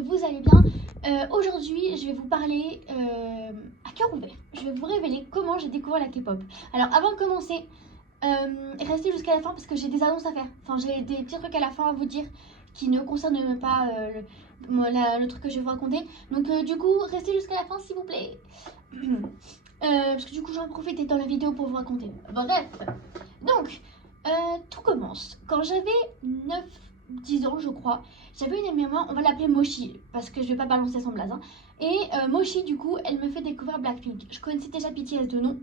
que vous allez bien. Aujourd'hui, je vais vous parler à cœur ouvert. Je vais vous révéler comment j'ai découvert la K-pop. Alors, avant de commencer, restez jusqu'à la fin parce que j'ai des annonces à faire. Enfin, j'ai des petits trucs à la fin à vous dire qui ne concernent même pas le truc que je vais vous raconter. Donc, du coup, restez jusqu'à la fin s'il vous plaît. Parce que du coup, j'en profite dans la vidéo pour vous raconter. Bref, donc, tout commence quand j'avais 9-10 ans, je crois. J'avais une amie à moi, on va l'appeler Mochi, parce que je vais pas balancer son blaze. Hein. Et Mochi, du coup, elle me fait découvrir Blackpink. Je connaissais déjà BTS de nom,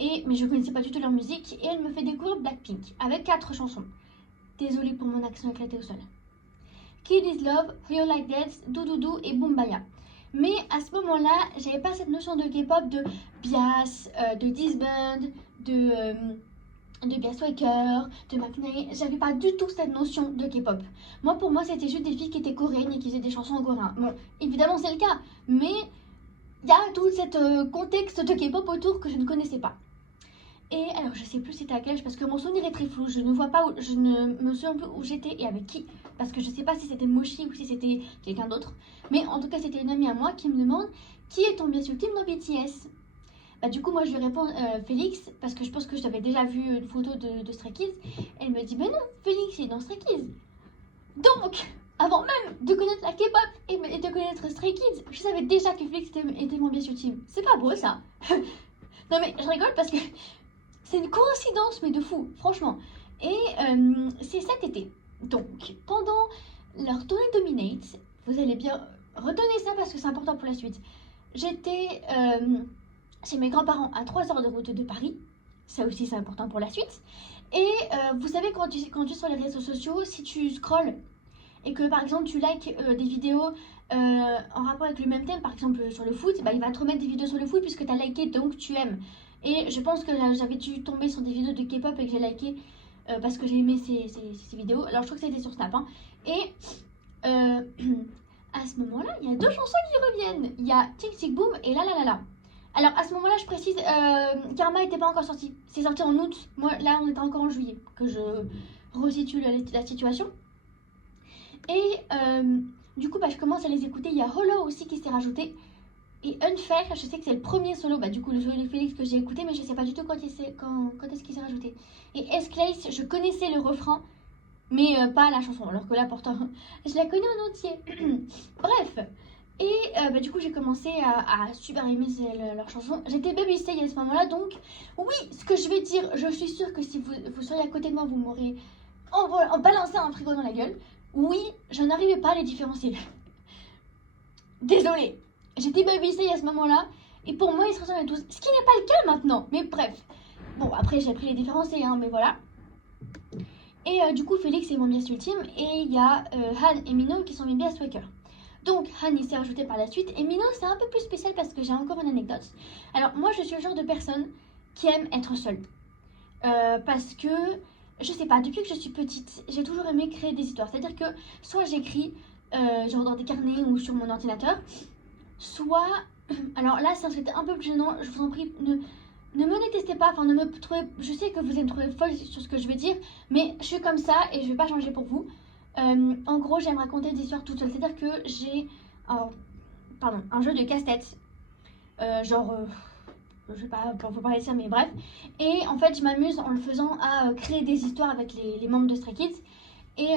mais je connaissais pas du tout leur musique. Et elle me fait découvrir Blackpink, avec 4 chansons. Désolée pour mon accent éclaté au sol. Kid is Love, Real Like Dance, Doudoudou et Boombaya. Mais à ce moment-là, j'avais pas cette notion de K-pop, de Bias, de Disband, de Bias Waker, de McNay. J'avais pas du tout cette notion de K-pop. Pour moi, c'était juste des filles qui étaient coréennes et qui faisaient des chansons en coréen. Bon, évidemment, c'est le cas, mais il y a tout ce contexte de K-pop autour que je ne connaissais pas. Et alors, je sais plus c'était à quel âge parce que mon souvenir est très flou. Je ne vois pas je ne me souviens plus où j'étais et avec qui. Parce que je sais pas si c'était Mochi ou si c'était quelqu'un d'autre. Mais en tout cas, c'était une amie à moi qui me demande qui est ton bien ultime dans BTS. Bah, du coup, moi je lui réponds Félix parce que je pense que je t'avais déjà vu une photo de Stray Kids. Elle me dit, mais non, Félix il est dans Stray Kids. Donc, avant même de connaître la K-pop et de connaître Stray Kids, je savais déjà que Félix était mon bien ultime. C'est pas beau ça. Non mais je rigole parce que c'est une coïncidence, mais de fou, franchement. Et c'est cet été. Donc, pendant leur tournée Dominate, vous allez bien retenir ça parce que c'est important pour la suite. J'étais chez mes grands-parents à 3 heures de route de Paris. Ça aussi, c'est important pour la suite. Et vous savez, quand tu es sur les réseaux sociaux, si tu scrolles et que par exemple tu likes des vidéos en rapport avec le même thème, par exemple sur le foot, bah, il va te remettre des vidéos sur le foot puisque tu as liké, donc tu aimes. Et je pense que j'avais dû tomber sur des vidéos de K-pop et que j'ai liké parce que j'ai aimé ces vidéos. Alors je crois que ça a été sur Snap. Hein. Et à ce moment-là, il y a 2 chansons qui reviennent. Il y a Tick Tick Boom et La La La La. Alors à ce moment-là, je précise, Karma n'était pas encore sorti. C'est sorti en août. Moi, là, on était encore en juillet. Que je resitue la situation. Et du coup, je commence à les écouter. Il y a Hollow aussi qui s'est rajouté. Et Unfair, je sais que c'est le premier solo, du coup le solo de Félix que j'ai écouté, mais je sais pas du tout quand est-ce qu'il s'est rajouté. Et S-Clace, je connaissais le refrain, mais pas la chanson, alors que là pourtant, je la connais en entier. Bref, et du coup j'ai commencé à super aimer leur chanson. J'étais baby stay à ce moment-là, donc oui, ce que je vais dire, je suis sûre que si vous seriez à côté de moi, vous m'aurez en balancé un frigo dans la gueule. Oui, je n'arrivais pas à les différencier. Désolée. J'étais baby-stay à ce moment-là, et pour moi, ils se ressemblaient tous. Ce qui n'est pas le cas maintenant, mais bref. Bon, après, j'ai appris les différencier, hein, mais voilà. Et du coup, Félix est mon bias ultime, et il y a Han et Mino qui sont mes bias waker. Donc, Han, il s'est rajouté par la suite, et Mino, c'est un peu plus spécial parce que j'ai encore une anecdote. Alors, moi, je suis le genre de personne qui aime être seule. Parce que, je sais pas, depuis que je suis petite, j'ai toujours aimé créer des histoires. C'est-à-dire que, soit j'écris, genre dans des carnets ou sur mon ordinateur, soit, alors là c'était un peu plus gênant, je vous en prie, ne me détestez pas, enfin ne me trouvez, je sais que vous allez me trouver folle sur ce que je vais dire, mais je suis comme ça et je vais pas changer pour vous. En gros, j'aime raconter des histoires toute seule, c'est-à-dire que j'ai un jeu de casse-tête, je sais pas, faut parler de ça, mais bref, et en fait je m'amuse en le faisant à créer des histoires avec les membres de Stray Kids, et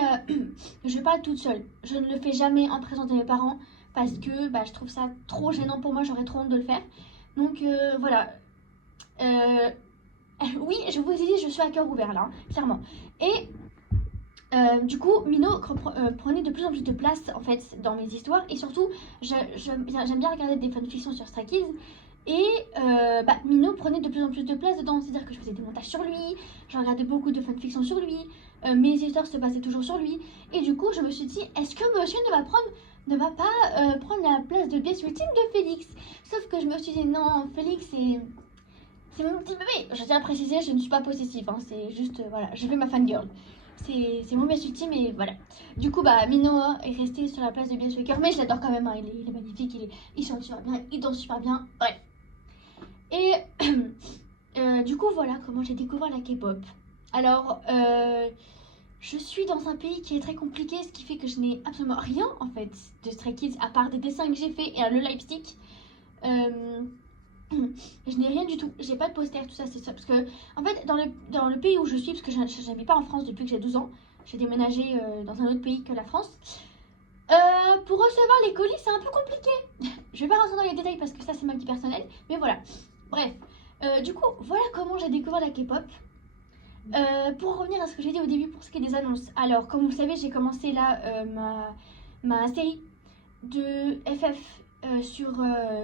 je vais pas toute seule, je ne le fais jamais en présence de mes parents, parce que je trouve ça trop gênant pour moi, j'aurais trop honte de le faire. Donc voilà. Oui, je vous ai dit, je suis à cœur ouvert là, hein, clairement. Et du coup, Mino prenait de plus en plus de place en fait dans mes histoires. Et surtout, j'aime bien regarder des fanfictions sur Stray Kids. Et Mino prenait de plus en plus de place dedans. C'est-à-dire que je faisais des montages sur lui, je regardais beaucoup de fanfictions sur lui, mes histoires se basaient toujours sur lui. Et du coup, je me suis dit, est-ce que monsieur ne va pas prendre la place de pièce ultime de Félix? Sauf que je me suis dit, non, Félix, c'est mon petit bébé. Je tiens à préciser, je ne suis pas possessive, hein, c'est juste, voilà, je fais ma fangirl. C'est mon pièce ultime et voilà. Du coup, Mino est resté sur la place de Bias Waker, mais je l'adore quand même, hein, il est magnifique, il chante super bien, il danse super bien, bref. Et du coup, voilà comment j'ai découvert la K-pop. Alors, je suis dans un pays qui est très compliqué, ce qui fait que je n'ai absolument rien en fait de Stray Kids à part des dessins que j'ai fait et le lipstick. Je n'ai rien du tout, j'ai pas de poster, tout ça, c'est ça. Parce que, en fait, dans le pays où je suis, parce que je n'habite pas en France depuis que j'ai 12 ans, j'ai déménagé dans un autre pays que la France. Pour recevoir les colis, c'est un peu compliqué. Je vais pas rentrer dans les détails parce que ça, c'est ma vie personnelle, mais voilà. Bref, du coup, voilà comment j'ai découvert la K-pop. Pour revenir à ce que j'ai dit au début pour ce qui est des annonces. Alors, comme vous le savez, j'ai commencé là ma série de FF sur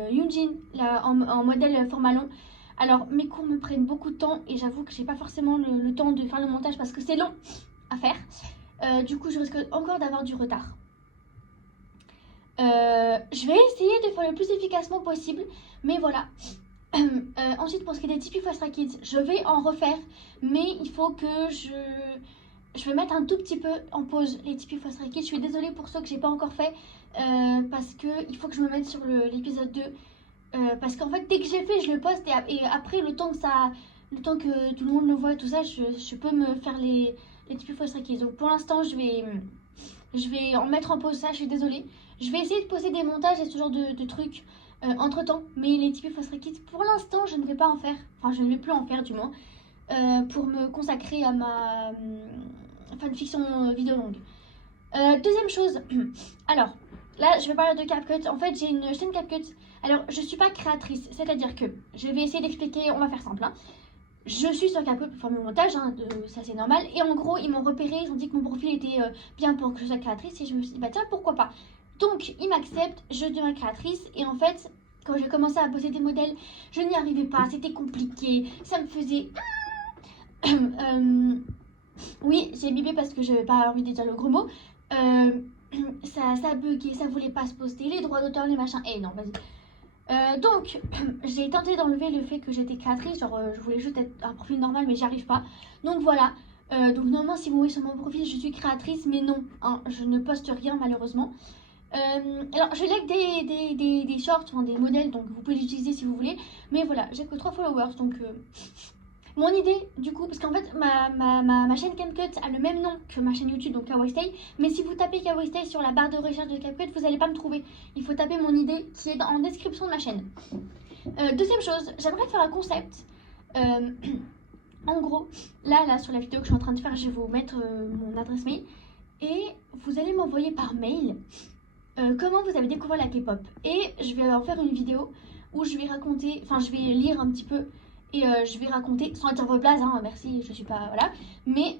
Yoonjin là, en modèle format long. Alors mes cours me prennent beaucoup de temps et j'avoue que j'ai pas forcément le temps de faire le montage parce que c'est long à faire. Du coup je risque encore d'avoir du retard. Je vais essayer de faire le plus efficacement possible, mais voilà. Ensuite pour ce qui est des Tipeee for Stray Kids, je vais en refaire, mais il faut que je vais mettre un tout petit peu en pause les Tipeee for Stray Kids. Je suis désolée pour ceux que j'ai pas encore fait parce que il faut que je me mette sur l'épisode 2 parce qu'en fait dès que j'ai fait je le poste et après le temps que tout le monde le voit et tout ça, je peux me faire les Tipeee for Stray Kids. Donc pour l'instant je vais en mettre en pause ça, je suis désolée. Je vais essayer de poster des montages et ce genre de trucs entre temps, mais les Tipeee for Stray Kids pour l'instant je ne vais pas en faire, enfin je ne vais plus en faire du moins. Pour me consacrer à ma fanfiction vidéo longue. Deuxième chose, alors là je vais parler de CapCut. En fait j'ai une chaîne CapCut. Alors je suis pas créatrice, c'est-à-dire que je vais essayer d'expliquer, on va faire simple. Je suis sur CapCut pour faire mon montage, ça c'est normal. Et en gros ils m'ont repéré, ils ont dit que mon profil était bien pour que je sois créatrice et je me suis dit bah tiens pourquoi pas. Donc ils m'acceptent, je deviens créatrice et en fait quand j'ai commencé à poser des modèles, je n'y arrivais pas, c'était compliqué, ça me faisait... oui, j'ai bipé parce que j'avais pas envie de dire le gros mot. Ça buguait, ça voulait pas se poster, les droits d'auteur, les machins. Eh non, vas-y. Donc, j'ai tenté d'enlever le fait que j'étais créatrice. Genre, je voulais juste être un profil normal, mais j'y arrive pas. Donc voilà. Donc, normalement, si vous voyez sur mon profil, je suis créatrice, mais non, hein, je ne poste rien malheureusement. Alors, je like des shorts, enfin, des modèles, donc vous pouvez l'utiliser si vous voulez. Mais voilà, j'ai que 3 followers, donc. Mon idée, du coup, parce qu'en fait, ma chaîne CapCut a le même nom que ma chaîne YouTube, donc Kawaii Stay. Mais si vous tapez Kawaii Stay sur la barre de recherche de CapCut, vous n'allez pas me trouver. Il faut taper mon idée qui est en description de ma chaîne. Deuxième chose, j'aimerais faire un concept. En gros, là, sur la vidéo que je suis en train de faire, je vais vous mettre mon adresse mail. Et vous allez m'envoyer par mail comment vous avez découvert la K-pop. Et je vais en faire une vidéo où je vais raconter, enfin je vais lire un petit peu. Et je vais raconter, sans être vos blagues, hein, merci, je suis pas, voilà. Mais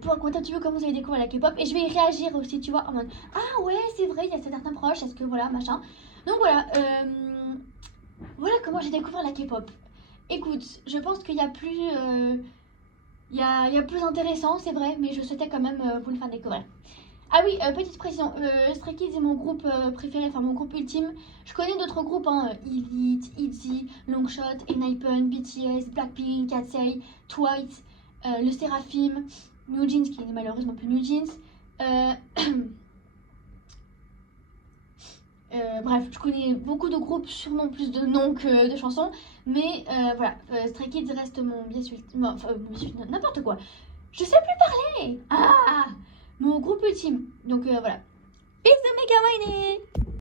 pour raconter un petit peu comment vous avez découvert la K-pop. Et je vais réagir aussi, tu vois, en mode ah ouais, c'est vrai, il y a certains proches, est-ce que voilà, machin. Donc voilà, voilà comment j'ai découvert la K-pop. Écoute, je pense qu'il y a plus, il y a plus intéressant, c'est vrai, mais je souhaitais quand même vous le faire découvrir. Ah oui, petite précision, Stray Kids est mon groupe préféré, enfin mon groupe ultime. Je connais d'autres groupes, hein, Elite, ITZY, Longshot, ENHYPEN, BTS, Blackpink, Katseye, Twice, le Seraphim, New Jeans, qui n'est malheureusement plus New Jeans. Bref, je connais beaucoup de groupes, sûrement plus de noms que de chansons. Mais voilà, Stray Kids reste mon bien sûr, enfin, n'importe quoi. Je sais plus parler. Ah, mon groupe ultime. Donc voilà. Bisous mes kawaii.